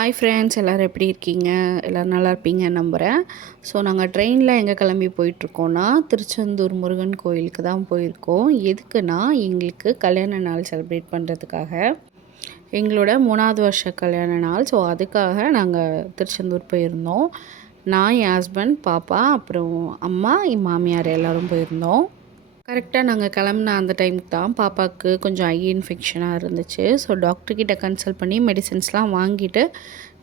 Hi friends, எல்லோரும் எப்படி இருக்கீங்க? எல்லோரும் நல்லா இருப்பீங்கன்னு நம்புகிறேன். ஸோ நாங்கள் ட்ரெயினில் எங்கே கிளம்பி போயிட்டுருக்கோன்னா, திருச்செந்தூர் முருகன் கோயிலுக்கு தான் போயிருக்கோம். எதுக்குன்னா, எங்களுக்கு கல்யாண நாள் செலிப்ரேட் பண்ணுறதுக்காக. எங்களோட 3வது வருஷ கல்யாண நாள். ஸோ அதுக்காக நாங்கள் திருச்செந்தூர் போயிருந்தோம். நான், என் ஹஸ்பண்ட், பாப்பா, அப்புறம் அம்மா, என் மாமியார் எல்லோரும் போயிருந்தோம். கரெக்டாக நாங்கள் கிளம்புன அந்த டைமுக்கு தான் பாப்பாவுக்கு கொஞ்சம் ஐ இன்ஃபெக்ஷனாக இருந்துச்சு. ஸோ டாக்டர்கிட்ட கன்சல்ட் பண்ணி மெடிசின்ஸ்லாம் வாங்கிட்டு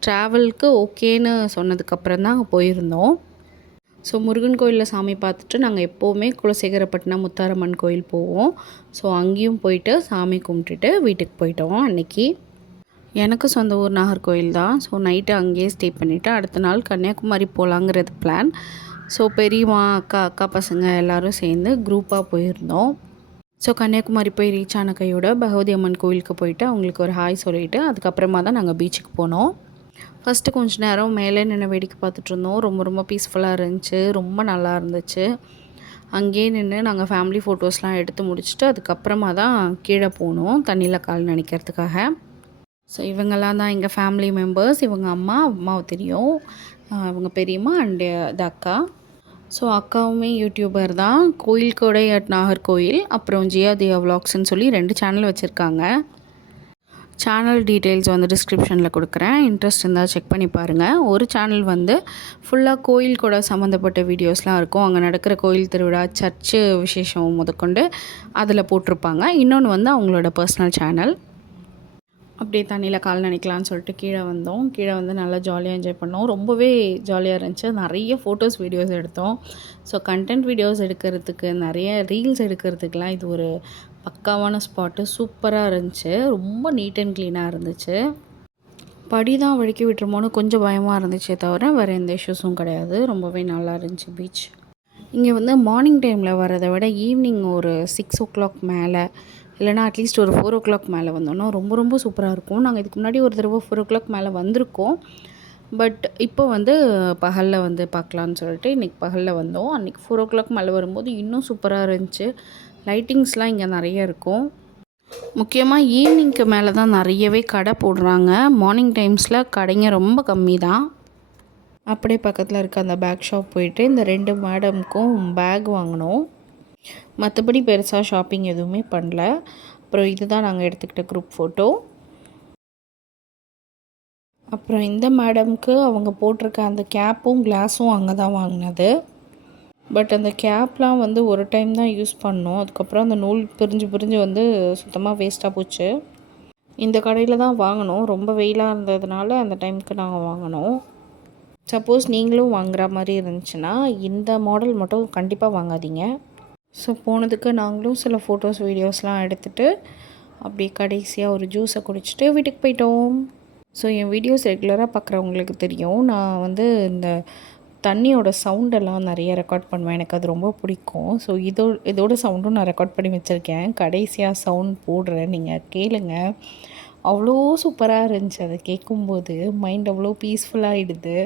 ட்ராவலுக்கு ஓகேன்னு சொன்னதுக்கப்புறம் தான் அங்கே போயிருந்தோம். ஸோ முருகன் கோயிலில் சாமி பார்த்துட்டு நாங்கள் எப்போவுமே குலசேகரப்பட்டினம் முத்தாரம்மன் கோயில் போவோம். ஸோ அங்கேயும் போயிட்டு சாமி கும்பிட்டுட்டு வீட்டுக்கு போயிட்டோம் அன்றைக்கி. எனக்கு சொந்த ஊர் நாகர்கோயில் தான். ஸோ நைட்டு அங்கேயே ஸ்டே பண்ணிவிட்டு அடுத்த நாள் கன்னியாகுமரி போகலாங்கிறது பிளான். ஸோ பெரியம்மா, அக்கா பசங்க எல்லோரும் சேர்ந்து குரூப்பாக போயிருந்தோம். ஸோ கன்னியாகுமரி போய் ரீச் ஆன கையோட பகவதி அம்மன் கோயிலுக்கு போயிட்டு அவங்களுக்கு ஒரு ஹாய் சொல்லிவிட்டு அதுக்கப்புறமா தான் நாங்கள் பீச்சுக்கு போனோம். ஃபஸ்ட்டு கொஞ்ச நேரம் மேலே நின்று வேடிக்கை பார்த்துட்ருந்தோம். ரொம்ப பீஸ்ஃபுல்லாக இருந்துச்சு. ரொம்ப நல்லா இருந்துச்சு. அங்கேயே நின்று நாங்கள் ஃபேமிலி ஃபோட்டோஸ்லாம் எடுத்து முடிச்சுட்டு அதுக்கப்புறமா தான் கீழே போனோம் தண்ணியில் கால் நனைக்கிறதுக்காக. ஸோ இவங்கெல்லாம் தான் எங்கள் ஃபேமிலி மெம்பர்ஸ். இவங்க அம்மாவை தெரியும். இவங்க பெரியம்மா அண்டு இது அக்கா. ஸோ அக்காவுமே யூடியூபர் தான். கோயில் கொடை அட் நாகர்கோயில், அப்புறம் ஜியா விலாக்ஸ்ன்னு சொல்லி 2 சேனல் வச்சுருக்காங்க. சேனல் டீட்டெயில்ஸ் வந்து டிஸ்கிரிப்ஷனில் கொடுக்குறேன். இன்ட்ரெஸ்ட் இருந்தால் செக் பண்ணி பாருங்கள். ஒரு சேனல் வந்து ஃபுல்லாக கோயில் கூட சம்மந்தப்பட்ட வீடியோஸ்லாம் இருக்கும். அங்கே நடக்கிற கோயில் திருவிழா, சர்ச்சு விசேஷம் முதற்கொண்டு அதில் போட்டிருப்பாங்க. இன்னொன்று வந்து அவங்களோட பர்சனல் சேனல். அப்படியே தண்ணியில் கால் நனைக்கலான்னு சொல்லிட்டு கீழே வந்தோம். கீழே வந்து நல்லா ஜாலியாக என்ஜாய் பண்ணோம். ரொம்பவே ஜாலியாக இருந்துச்சு. நிறைய ஃபோட்டோஸ், வீடியோஸ் எடுத்தோம். ஸோ கண்டென்ட் வீடியோஸ் எடுக்கிறதுக்கு, நிறைய ரீல்ஸ் எடுக்கிறதுக்கெலாம் இது ஒரு பக்காவான ஸ்பாட்டு. சூப்பராக இருந்துச்சு. ரொம்ப நீட் அண்ட் க்ளீனாக இருந்துச்சு. படி தான் வழுக்கி விட்டுருமோன்னு கொஞ்சம் பயமாக இருந்துச்சே தவிர வேறு எந்த இஷ்யூஸும் கிடையாது. ரொம்பவே நல்லா இருந்துச்சு பீச். இங்கே வந்து மார்னிங் டைமில் வரதை விட ஈவினிங் ஒரு 6 o'clock மேலே, இல்லைனா அட்லீஸ்ட் ஒரு 4 o'clock மேலே வந்தோன்னா ரொம்ப சூப்பராக இருக்கும். நாங்கள் இதுக்கு முன்னாடி ஒரு தடவை 4 o'clock மேலே வந்திருக்கோம். பட் இப்போ வந்து பகலில் வந்து பார்க்கலான்னு சொல்லிட்டு இன்றைக்கி பகலில் வந்தோம். அன்றைக்கி 4 o'clock மேலே வரும்போது இன்னும் சூப்பராக இருந்துச்சு. லைட்டிங்ஸ்லாம் இங்கே நிறைய இருக்கும். முக்கியமாக ஈவினிங்க்கு மேலே தான் நிறையவே கடை போடுறாங்க. மார்னிங் டைம்ஸில் கடைங்க ரொம்ப கம்மி தான். அப்படியே பக்கத்தில் இருக்க அந்த பேக் ஷாப் போயிட்டு இந்த 2 மேடமுக்கும் பேக் வாங்கினோம். மற்றபடி பெருசாக ஷாப்பிங் எதுவுமே பண்ணல. அப்புறம் இதுதான் நாங்கள் எடுத்துக்கிட்ட குரூப் ஃபோட்டோ. அப்புறம் இந்த மேடம்க்கு அவங்க போட்டிருக்க அந்த கேப்பும் கிளாஸும் அங்கே தான் வாங்கினது. பட் அந்த கேப்லாம் வந்து ஒரு டைம் தான் யூஸ் பண்ணோம். அதுக்கப்புறம் அந்த நூல் பிரிஞ்சு வந்து சுத்தமாக வேஸ்ட்டாக போச்சு. இந்த கடையில் தான் வாங்கினோம். ரொம்ப வெயிலாக இருந்ததுனால அந்த டைமுக்கு நாங்கள் வாங்கினோம். சப்போஸ் நீங்களும் வாங்குற மாதிரி இருந்துச்சுன்னா இந்த மாடல் மட்டும் கண்டிப்பாக வாங்காதீங்க. ஸோ போனதுக்கு நாங்களும் சில ஃபோட்டோஸ், வீடியோஸ்லாம் எடுத்துகிட்டு அப்படியே கடைசியாக ஒரு ஜூஸை குடிச்சிட்டு வீட்டுக்கு போயிட்டோம். ஸோ என் வீடியோஸ் ரெகுலராக பார்க்குறவங்களுக்கு தெரியும். நான் வந்து இந்த தண்ணியோட சவுண்டெல்லாம் நிறைய ரெக்கார்ட் பண்ணுவேன். எனக்கு அது ரொம்ப பிடிக்கும். ஸோ இதோட சவுண்டும் நான் ரெக்கார்ட் பண்ணி வச்சுருக்கேன். கடைசியாக சவுண்ட் போடுறேன், நீங்கள் கேளுங்க. அவ்வளோ சூப்பராக இருந்துச்சு. அதை கேட்கும்போது மைண்ட் அவ்வளோ பீஸ்ஃபுல்லாகிடுது.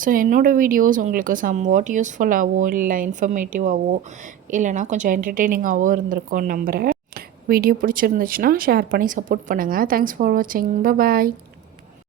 ஸோ என்னோடய வீடியோஸ் உங்களுக்கு சம்வாட் யூஸ்ஃபுல்லாகவோ, இல்லை இன்ஃபர்மேட்டிவாகவோ, இல்லைனா கொஞ்சம் என்டர்டெய்னிங்காகவோ இருந்திருக்கும்னு நம்புகிறேன். வீடியோ பிடிச்சிருந்துச்சுன்னா ஷேர் பண்ணி சப்போர்ட் பண்ணுங்கள். தேங்க்ஸ் ஃபார் வாட்சிங். பாய்.